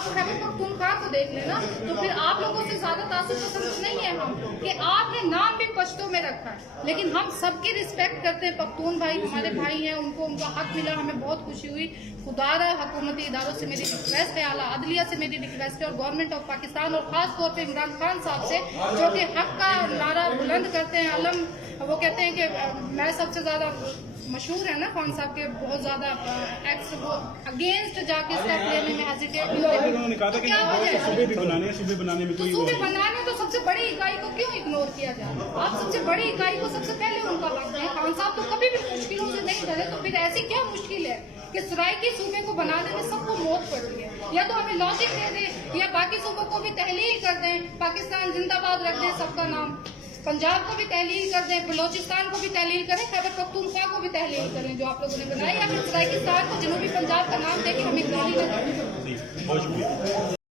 आप खैबर पख्तूनख्वा को देख लेना, तो फिर आप लोगों से ज्यादा तासुब पसंद नहीं है हम कि आपने नाम भी पश्तो में रखा है, लेकिन हम सबकी रिस्पेक्ट करते हैं। पख्तून भाई हमारे भाई हैं, उनको उनका हक मिला, हमें बहुत खुशी हुई। खुदारा हुकूमती इदारों से मेरी रिक्वेस्ट है, आला अदलिया से मेरी रिक्वेस्ट है, और गवर्नमेंट ऑफ पाकिस्तान और खास तौर पे इमरान खान साहब से, जो कि हक का नारा बुलंद करते हैं, अलम वो कहते हैं कि मैं सबसे ज्यादा मशहूर है ना खान साहब के, बहुत ज्यादा एक्स वो अगेंस्ट जाके स्टेप लेने में हेजिटेट उन्होंने कहा था कि क्या वजह है? सूबे भी बनाने हैं, सूबे बनाने में कोई सूबे बनाने तो सबसे बड़ी इकाई को क्यों इग्नोर किया जाए? आप सबसे बड़ी इकाई को सबसे पहले उनका हक है। खान साहब तो कभी भी मुश्किलों से नहीं डरे, तो फिर ऐसी क्या मुश्किल है कि सराइकी सूबे को बनाने में सबको मौत पड़ी है? या तो हमें लॉजिक दे दें, या बाकी सूबों को भी तहलील कर दें, पाकिस्तान जिंदाबाद रख दें सबका नाम, पंजाब को भी तहलील कर दें, बलोचिस्तान को भी तहलील करें, खैबर पख्तूनख्वा को भी तहलील करें जो आप लोगों ने बनाया, या फिर सराइकिस्तान को जनूबी पंजाब का नाम देके हमें गाली न दें। बहुत शुक्रिया।